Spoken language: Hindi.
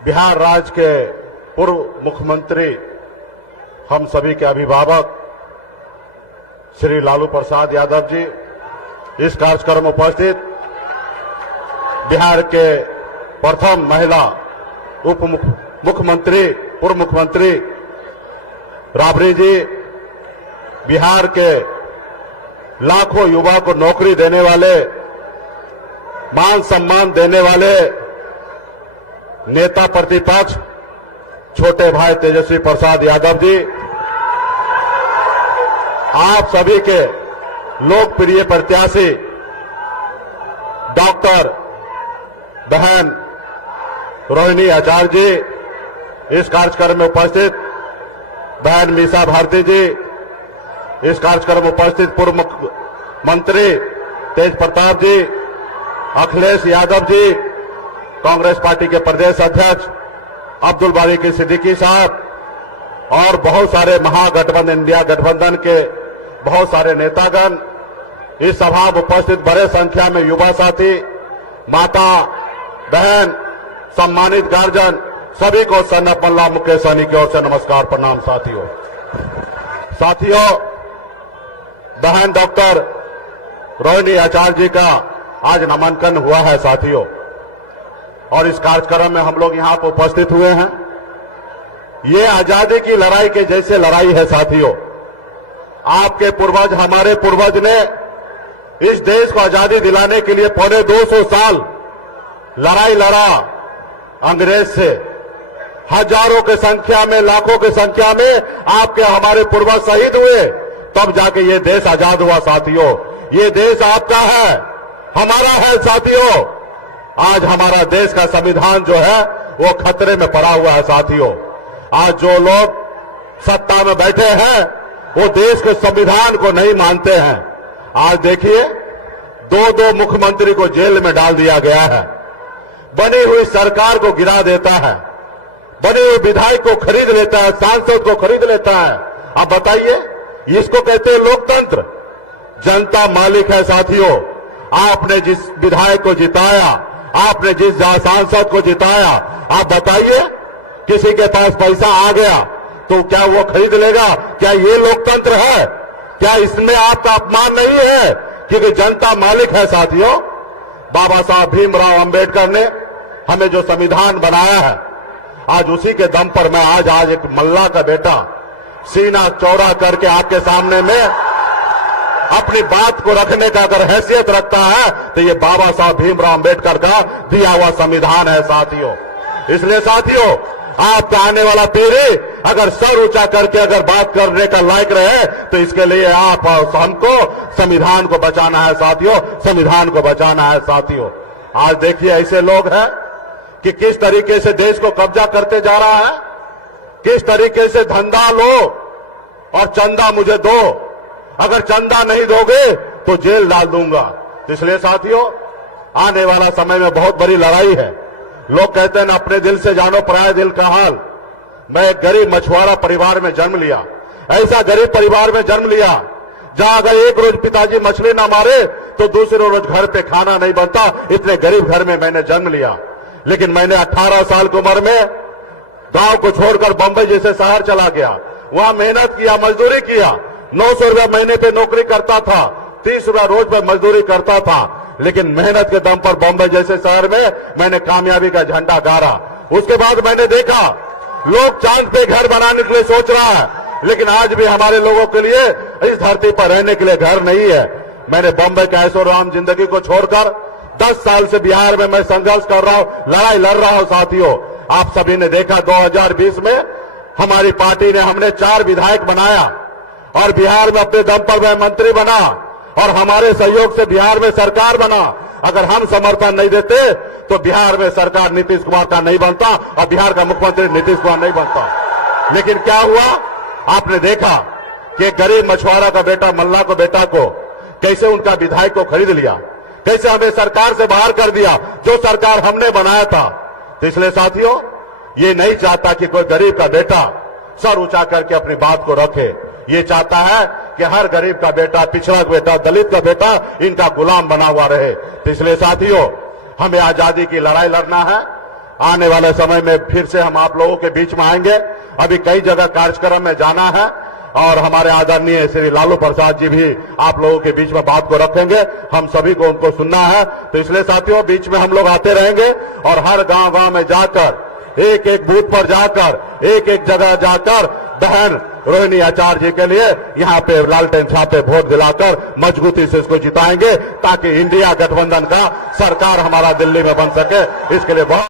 बिहार राज्य के पूर्व मुख्यमंत्री, हम सभी के अभिभावक श्री लालू प्रसाद यादव जी, इस कार्यक्रम में उपस्थित बिहार के प्रथम महिला उप मुख्यमंत्री, पूर्व मुख्यमंत्री राबड़ी जी, बिहार के लाखों युवा को नौकरी देने वाले, मान सम्मान देने वाले नेता प्रतिपक्ष छोटे भाई तेजस्वी प्रसाद यादव जी, आप सभी के लोकप्रिय प्रत्याशी डॉक्टर बहन रोहिणी आचार्य जी, इस कार्यक्रम में उपस्थित बहन मीसा भारती जी, इस कार्यक्रम में उपस्थित पूर्व मुख्यमंत्री तेज प्रताप जी, अखिलेश यादव जी, कांग्रेस पार्टी के प्रदेश अध्यक्ष अब्दुल बारी सिद्दीकी साहब और बहुत सारे महागठबंधन, इंडिया गठबंधन के बहुत सारे नेतागण, इस सभा में उपस्थित बड़े संख्या में युवा साथी, माता बहन, सम्मानित गार्जियन, सभी को सन अपल्ला मुकेश सहनी की ओर से नमस्कार, प्रणाम। साथियों, बहन डॉक्टर रोहिणी आचार्य जी का आज नामांकन हुआ है साथियों, और इस कार्यक्रम में हम लोग यहां पर उपस्थित हुए हैं। ये आजादी की लड़ाई के जैसे लड़ाई है साथियों। आपके पूर्वज, हमारे पूर्वज ने इस देश को आजादी दिलाने के लिए पौने 200 साल लड़ाई लड़ा अंग्रेज से। हजारों की संख्या में, लाखों की संख्या में आपके हमारे पूर्वज शहीद हुए, तब जाके ये देश आजाद हुआ साथियों। ये देश आपका है, हमारा है साथियों। आज हमारा देश का संविधान जो है वो खतरे में पड़ा हुआ है साथियों। आज जो लोग सत्ता में बैठे हैं वो देश के संविधान को नहीं मानते हैं। आज देखिए, दो मुख्यमंत्री को जेल में डाल दिया गया है, बनी हुई सरकार को गिरा देता है, बने हुए विधायक को खरीद लेता है, सांसद को खरीद लेता है। अब बताइए, इसको कहते हैं लोकतंत्र? जनता मालिक है साथियों। आपने जिस विधायक को जिताया, आपने जिस सांसद को जिताया, आप बताइए, किसी के पास पैसा आ गया तो क्या वो खरीद लेगा? क्या ये लोकतंत्र है? क्या इसमें आपका अपमान नहीं है? क्योंकि जनता मालिक है साथियों। बाबा साहब भीमराव अंबेडकर ने हमें जो संविधान बनाया है, आज उसी के दम पर मैं आज एक मल्ला का बेटा सीना चौड़ा करके आपके सामने में अपनी बात को रखने का अगर हैसियत रखता है तो ये बाबा साहब भीमराव अंबेडकर का दिया हुआ संविधान है साथियों। इसलिए साथियों, आपका आने वाला पीढ़ी अगर सर ऊंचा करके अगर बात करने का लायक रहे तो इसके लिए आप हमको संविधान को बचाना है साथियों, संविधान को बचाना है साथियों। आज देखिए, ऐसे लोग हैं कि किस तरीके से देश को कब्जा करते जा रहा है, किस तरीके से धंधा लो और चंदा मुझे दो, अगर चंदा नहीं दोगे तो जेल डाल दूंगा। इसलिए साथियों, आने वाला समय में बहुत बड़ी लड़ाई है। लोग कहते हैं ना, अपने दिल से जानो पराये दिल का हाल। मैं एक गरीब मछुआरा परिवार में जन्म लिया, ऐसा गरीब परिवार में जन्म लिया जहां अगर एक रोज पिताजी मछली ना मारे तो दूसरे रोज घर पे खाना नहीं बनता। इतने गरीब घर में मैंने जन्म लिया, लेकिन मैंने 18 साल की उम्र में गांव को छोड़कर बंबई जैसे शहर चला गया। वहां मेहनत किया, मजदूरी किया, 900 रुपया महीने पे नौकरी करता था, 30 रुपया रोज पे मजदूरी करता था, लेकिन मेहनत के दम पर बंबई जैसे शहर में मैंने कामयाबी का झंडा गाड़ा। उसके बाद मैंने देखा लोग चांद पे घर बनाने के लिए सोच रहा है, लेकिन आज भी हमारे लोगों के लिए इस धरती पर रहने के लिए घर नहीं है। मैंने बंबई का ऐशोआराम जिंदगी को छोड़कर 10 साल से बिहार में मैं संघर्ष कर रहा हूं, लड़ाई लड़ रहा हूं साथियों। आप सभी ने देखा 2020 में हमारी पार्टी ने, हमने 4 विधायक बनाया और बिहार में अपने दम पर मैं मंत्री बना और हमारे सहयोग से बिहार में सरकार बना। अगर हम समर्थन नहीं देते तो बिहार में सरकार नीतीश कुमार का नहीं बनता और बिहार का मुख्यमंत्री नीतीश कुमार नहीं बनता। लेकिन क्या हुआ, आपने देखा कि गरीब मछुआरा का बेटा, मल्ला को बेटा को कैसे उनका विधायक को खरीद लिया, कैसे हमें सरकार से बाहर कर दिया, जो सरकार हमने बनाया था। तो इसलिए साथियों, ये नहीं चाहता कि कोई गरीब का बेटा सर ऊंचा करके अपनी बात को रखे। ये चाहता है कि हर गरीब का बेटा, पिछड़ा बेटा, दलित का बेटा इनका गुलाम बना हुआ रहे। तो इसलिए साथियों, हमें आजादी की लड़ाई लड़ना है। आने वाले समय में फिर से हम आप लोगों के बीच में आएंगे। अभी कई जगह कार्यक्रम में जाना है और हमारे आदरणीय श्री लालू प्रसाद जी भी आप लोगों के बीच में बात को रखेंगे। हम सभी को उनको सुनना है, तो इसलिए साथियों बीच में हम लोग आते रहेंगे और हर गांव-गांव में जाकर, एक एक बूथ पर जाकर, एक एक जगह जाकर बहन रोहिणी आचार्य जी के लिए यहाँ पे लालटेन छापे वोट दिलाकर मजबूती से इसको जिताएंगे, ताकि इंडिया गठबंधन का सरकार हमारा दिल्ली में बन सके। इसके लिए बहुत